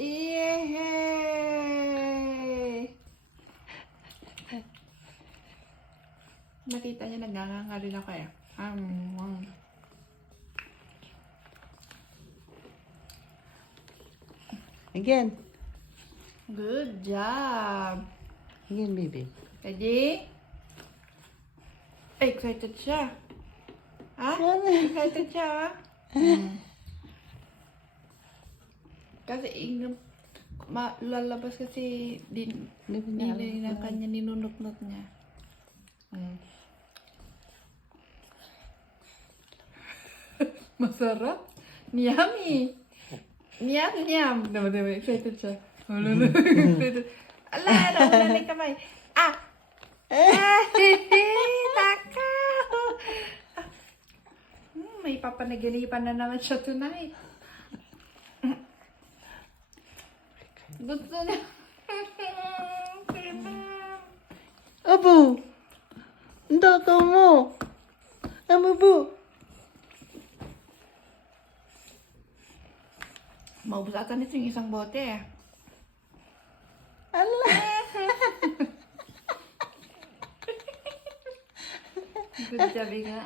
Yehey! Nakita niya nagnganga rin ako eh. Again. Good job. Again, baby. Ready? Excited siya. Ha? Excited siya, ha? Kasi lalabas kasi din ng kanya ninunot-not niya. Masarap. Yummy. Yum, yum. Diba, excited siya. Excited. Ala, nauna na yung kamay. Ah! Takaw! May papanaginipan na naman siya tonight. Gusto niya. Abu! Ang takaw mo! Abu! Maubos ata nito yung isang bote eh. Ala! Good job, Iga.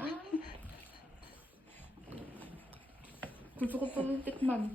Gusto ko pa rin tikman.